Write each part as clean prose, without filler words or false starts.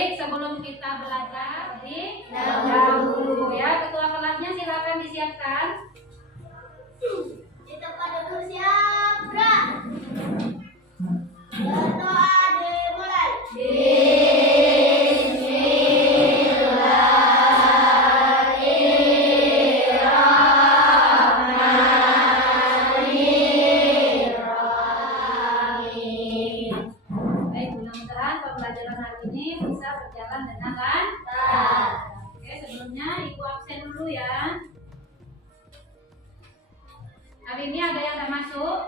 Baik, sebelum kita belajar di dahulu ya, ketua kelasnya silakan disiapkan. Kita pada bersiap, gerak. Berdoa dimulai. Baik, mudah-mudahan pembelajaran hari ini bisa berjalan dengan lancar. Oke, sebelumnya ibu absen dulu ya. Hari ini ada yang tak masuk?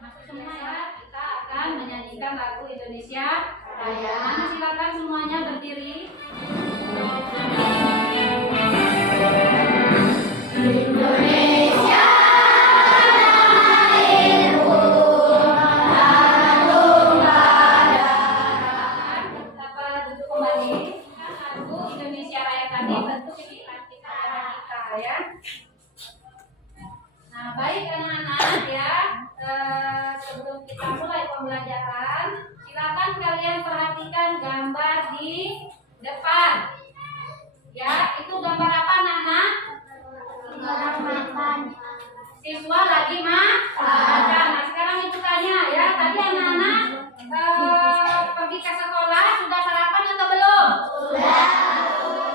Masuk semua ya. Kita akan menyanyikan lagu Indonesia Raya. Mana silakan semuanya berdiri. Nah, baik anak-anak ya, sebelum kita mulai pembelajaran, silakan kalian perhatikan gambar di depan. Ya, itu gambar apa anak-anak? Siswa lagi makan. Nah, sekarang itu tanya ya, tadi anak-anak pergi ke sekolah sudah sarapan atau belum? Sudah.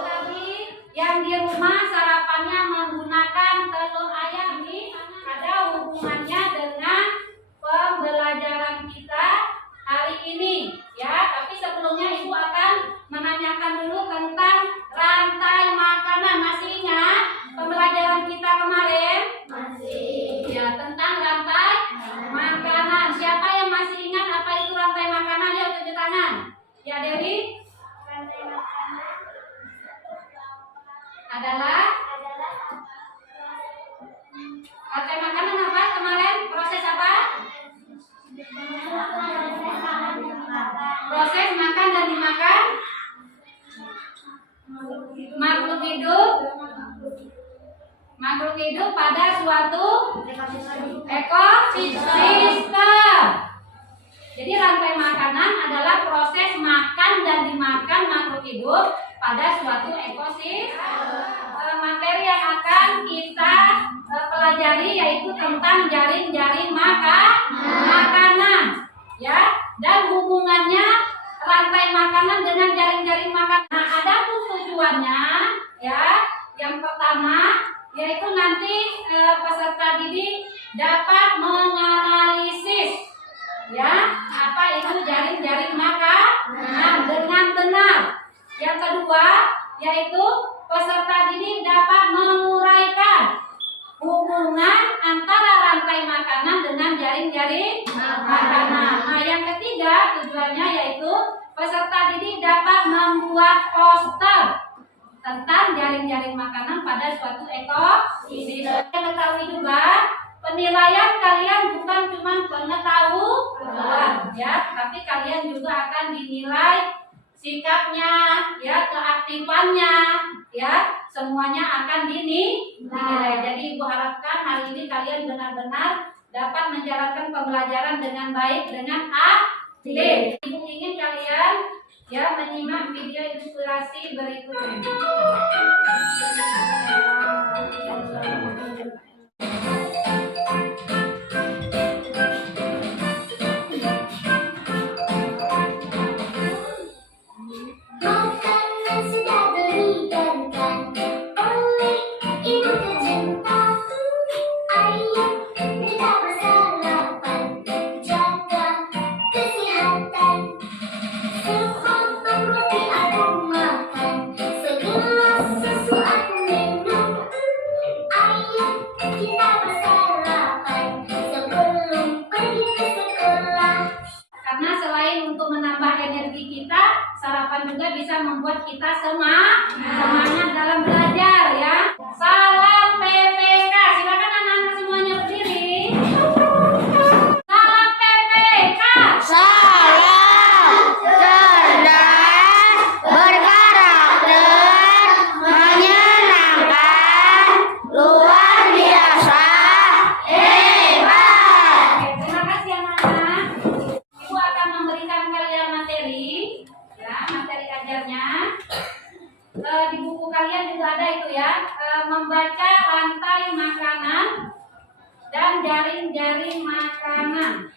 Tadi yang di rumah sarapannya menggunakan telur ayam nih, ada hubungannya dengan pembelajaran kita hari ini ya. Tapi sebelumnya ibu akan menanyakan dulu tentang rantai makanan. Masih ingat pembelajaran kita kemarin? Masih. Ya, tentang rantai makanan. Siapa yang masih ingat apa itu rantai makanan? Yuk tunjuk tangan. Ya, Dewi? Rantai makanan Adalah rantai makanan apa kemarin? Proses apa? Proses makan dan dimakan makhluk hidup pada suatu ekosistem. Jadi rantai makanan adalah proses makan dan dimakan makhluk hidup pada suatu ekosistem. Materi yang akan kita pelajari yaitu tentang jaring-jaring makanan, ya, dan hubungannya rantai makanan dengan jaring-jaring makanan. Nah, ada pun tujuannya, ya. Yang pertama yaitu nanti peserta didik dapat menganalisis, ya, apa itu jaring-jaring makanan dengan benar. Yang kedua yaitu peserta didik dapat menguraikan hubungan antara rantai makanan dengan jaring-jaring makanan. Nah, yang ketiga tujuannya yaitu peserta didik dapat membuat poster tentang jaring-jaring makanan pada suatu ekosistem. Ketahui juga penilaian kalian bukan cuma pengetahuan, ya, tapi kalian juga akan dinilai sikapnya, ya, keaktifannya, ya, semuanya akan dinilai. Jadi ibu harapkan hari ini kalian benar-benar dapat menjalankan pembelajaran dengan baik, dengan aktif. Ibu ingin kalian ya menyimak video ilustrasi berikut ini. makanan sudah dihidangkan oleh ibu tercinta. Ayo kita bersarapan, jaga kesehatan. Semua memenuhi aku makan, segelas sesuatu minum. Ayo kita bersarapan sebelum pergi ke sekolah. Karena selain untuk menambah energi kita, sarapan juga bisa membuat kita semangat dalam belajar ya. Salam PPK. Silakan anak-anak semuanya berdiri. Salam PPK. Salam cerdas, berkarakter, menyenangkan, luar biasa, hebat. Oke, terima kasih anak-anak. Ibu akan memberikan kalian materi ya. kalian juga ada itu ya, membaca rantai makanan dan jaring-jaring makanan.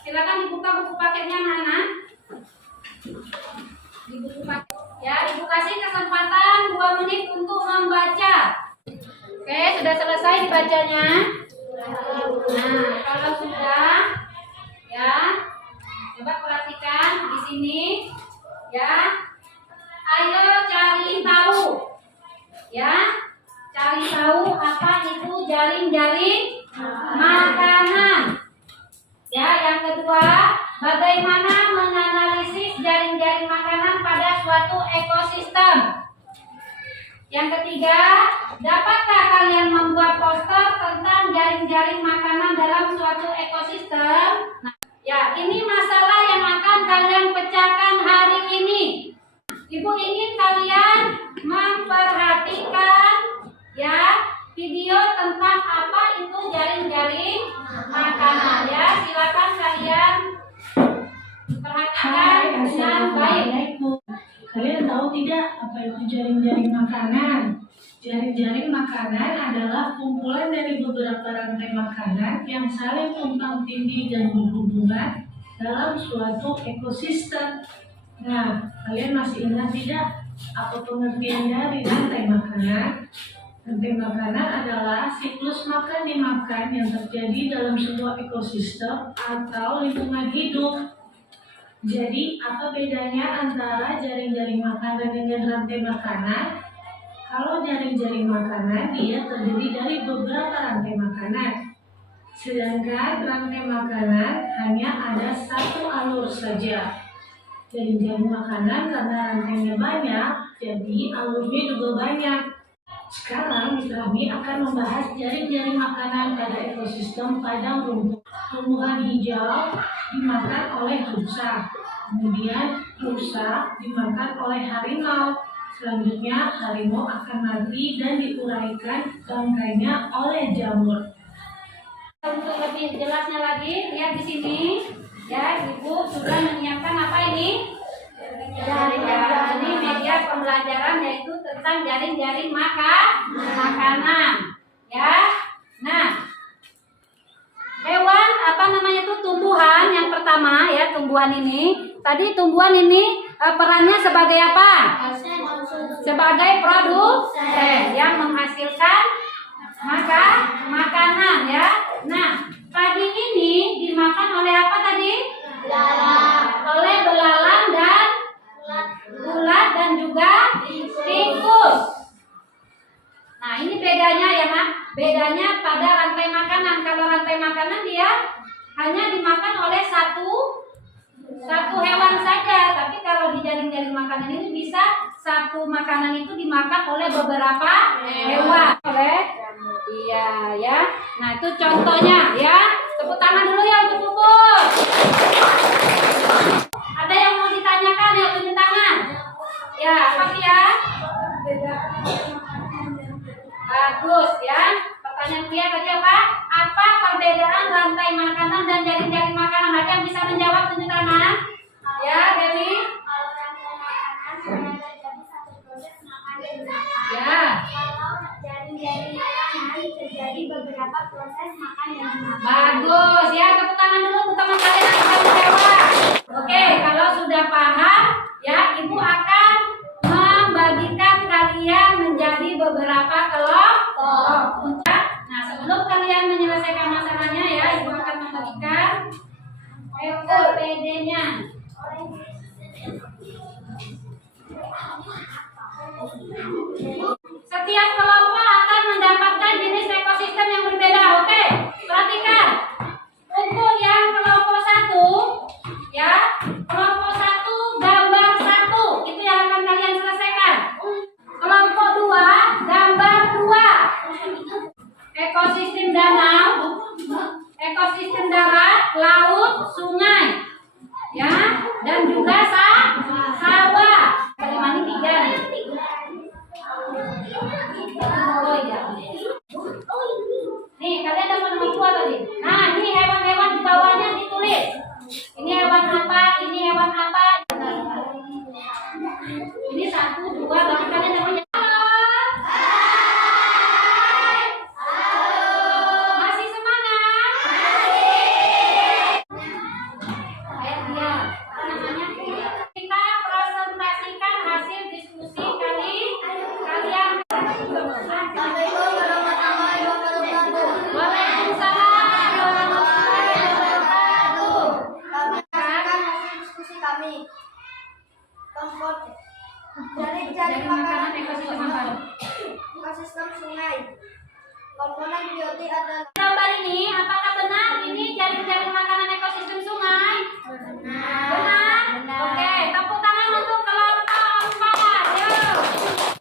Silakan dibuka buku paketnya anak-anak. Dibuka paket. Ya, ibu kasih kesempatan 2 menit untuk membaca. Oke, sudah selesai dibacanya. Nah, kalau sudah, ya, coba perhatikan di sini, ya. Ayo cari tahu, ya, cari tahu apa itu jaring-jaring makanan. Ya, yang kedua, bagaimana menganalisis jaring-jaring makanan pada suatu ekosistem. Yang ketiga, dapatkah kalian membuat poster tentang jaring-jaring makanan dalam suatu ekosistem? Nah, ya, ini masalah yang akan kalian pecahkan hari ini. Ibu ingin kalian memperhatikan ya video tentang apa itu jaring-jaring makanan ya. Silakan kalian perhatikan dengan baik. Kalian tahu tidak apa itu jaring-jaring makanan? Jaring-jaring makanan adalah kumpulan dari beberapa rantai makanan yang saling tumpang tindih dan berhubungan dalam suatu ekosistem. Nah, kalian masih ingat tidak apa pengertian dari rantai makanan? Rantai makanan adalah siklus makan dimakan yang terjadi dalam sebuah ekosistem atau lingkungan hidup. Jadi, apa bedanya antara jaring-jaring makanan dengan rantai makanan? Kalau jaring-jaring makanan, dia terdiri dari beberapa rantai makanan. Sedangkan rantai makanan hanya ada satu alur saja. Jaring-jaring makanan karena rantainya banyak, jadi alurnya juga banyak. Sekarang Mr. Ami akan membahas jaring-jaring makanan pada ekosistem padang rumput. Tumbuhan hijau dimakan oleh rusa, kemudian rusa dimakan oleh harimau. Selanjutnya harimau akan mati dan diuraikan bangkainya oleh jamur. Untuk lebih jelasnya lagi, lihat di sini. Ya, Ibu sudah menyiapkan apa ini? Ini media pembelajaran yaitu tentang jaring-jaring makanan. Ya. Nah, hewan apa namanya itu tumbuhan yang pertama ya, tumbuhan ini. Tadi tumbuhan ini perannya sebagai apa? Sebagai produsen yang menghasilkan makanan ya. Nah, padi ini dimakan oleh apa tadi? Oleh belalang dan ulat dan juga tikus. Nah, ini bedanya ya, Mak. Bedanya pada rantai makanan. Kalau rantai makanan dia hanya dimakan oleh satu hewan saja. Tapi kalau di jaring-jaring makanan ini bisa satu makanan itu dimakan oleh beberapa hewan. Iya ya. Nah, itu contohnya ya. Tepuk tangan dulu ya untuk Puput. Ada yang mau ditanyakan ya, tunjuk tangan. Ya, apa ya? Bagus ya. Pertanyaan dia tadi apa? Apa perbedaan rantai makanan dan jaring-jaring makanan? Ada yang bisa menjawab, tunjuk tangan? Ya, Dewi. Ya. Jaring-jaring makanan terjadi beberapa proses makan yang Bagus ya, tepuk tangan dulu untuk teman kalian yang bisa menjawab. Oke, kalau sudah paham ya, Ibu akan membagikan kalian menjadi beberapa kelompok. Nah, sebelum kalian menyelesaikan masalahnya ya, Ibu akan membagikan SOPD-nya. Setiap kelompok akan mendapatkan jenis ekosistem yang berbeda. Oke, perhatikan. Untuk yang kelompok 1, ya, kelompok 1 gambar 1 itu yang akan kalian selesaikan. Kelompok 2 gambar 2. Ekosistem danau, ekosistem darat, laut, sungai, ya, dan juga sawah. Kalimat ini 3 nih. Oh iya. Nih, kalian dapat nomor 2 tadi. Nah, ini hewan-hewan di bawahnya ditulis. Ini hewan apa? Ini hewan apa? Ini 1, 2, berarti kalian dapat. Halo. Jaring-jaring makanan ekosistem apa? ekosistem sungai. Komponen biotik adalah Gambar ini apakah benar ini jaring-jaring makanan ekosistem sungai? Benar? Oke, tepuk tangan untuk kelompok 4. Yuk.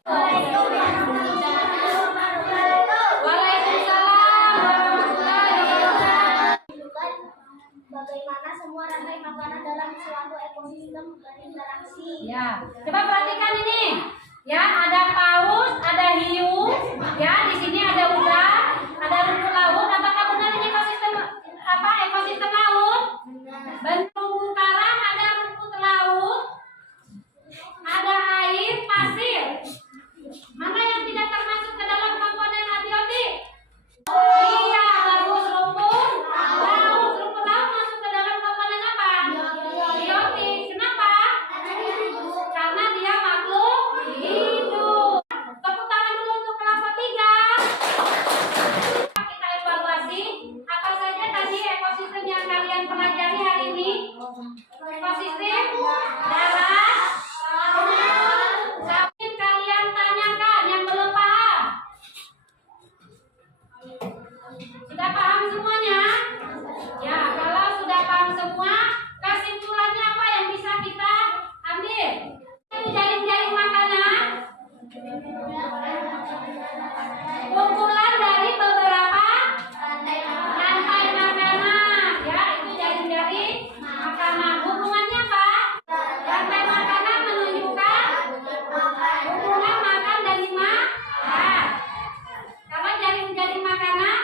Waalaikumsalam warahmatullahi wabarakatuh. menunjukkan bagaimana semua rantai makanan dalam suatu ekosistem berinteraksi. Ya, coba perhatikan ini. Ya, ada paus, ada hiu, ya, di sini ada udang, ada rumput laut. Apakah benar ini ekosistem apa? Ekosistem laut? Bentuk karang, ada rumput laut, ada air, pasir. Mana yang tidak termasuk ke dalam komponen abiotik? Iya, bagus, rumput laut. Rumput laut masuk ke dalam komponen apa? Abiotik. Kenapa? Karena dia makhluk hidup. Tepuk tangan dulu untuk kelompok 3. Kita evaluasi apa saja tadi ekosistem yang kalian pelajari hari ini. Ekosistem darat. Mungkin kalian tanyakan yang belum paham. Sudah paham semuanya? Ya, kalau sudah paham semua, kesimpulannya apa yang bisa kita ambil? Itu jaring-jaring makanan. Kumpulan dari beberapa rantai makanan. Ya, itu jaring-jaring makanan. Hubungannya apa? Rantai makanan menunjukkan hubungan makan dan dimakan. Kalau jaring-jaring makanan,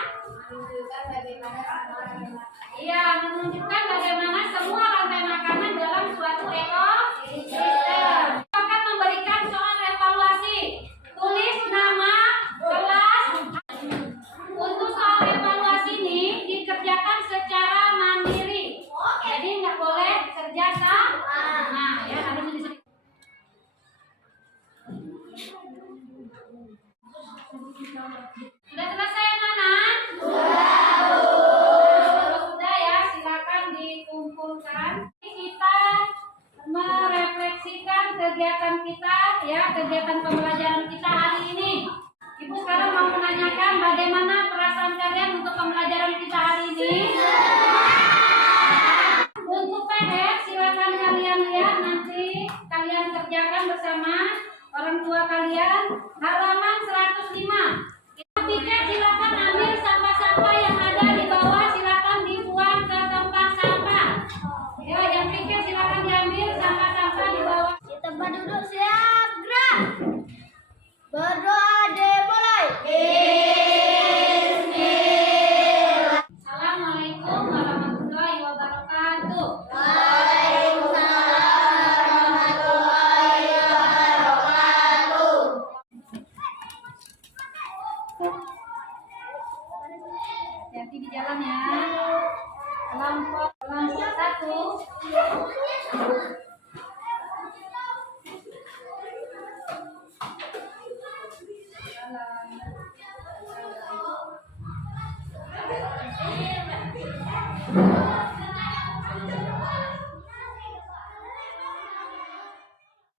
iya, menunjukkan bagaimana semua rantai makanan dalam suatu ekosistem. Akan memberikan soal evaluasi. Tulis nama kelas. Untuk soal evaluasi ini dikerjakan secara mandiri. Jadi nggak boleh kerja sama. Nah, ya harus disebut. Sudah selesai anak-anak? Kalau sudah ya silakan dikumpulkan. Kita merefleksikan kegiatan kita ya, kegiatan pembelajaran kita hari ini. Ibu sekarang mau menanyakan bagaimana perasaan kalian untuk pembelajaran kita hari ini. Untuk PR silakan kalian lihat, nanti kalian kerjakan bersama orang tua kalian. Halaman 105. Tiket silakan ambil sampah-sampah yang ada di bawah, silakan dibuang ke tempat sampah. Ya, yang tiket silakan diambil sampah-sampah di bawah. Di tempat duduk siap, gerak. Berdoa dimulai. Assalamualaikum warahmatullahi wabarakatuh. Hati-hati di jalan ya. Kelompok 1. Jalan.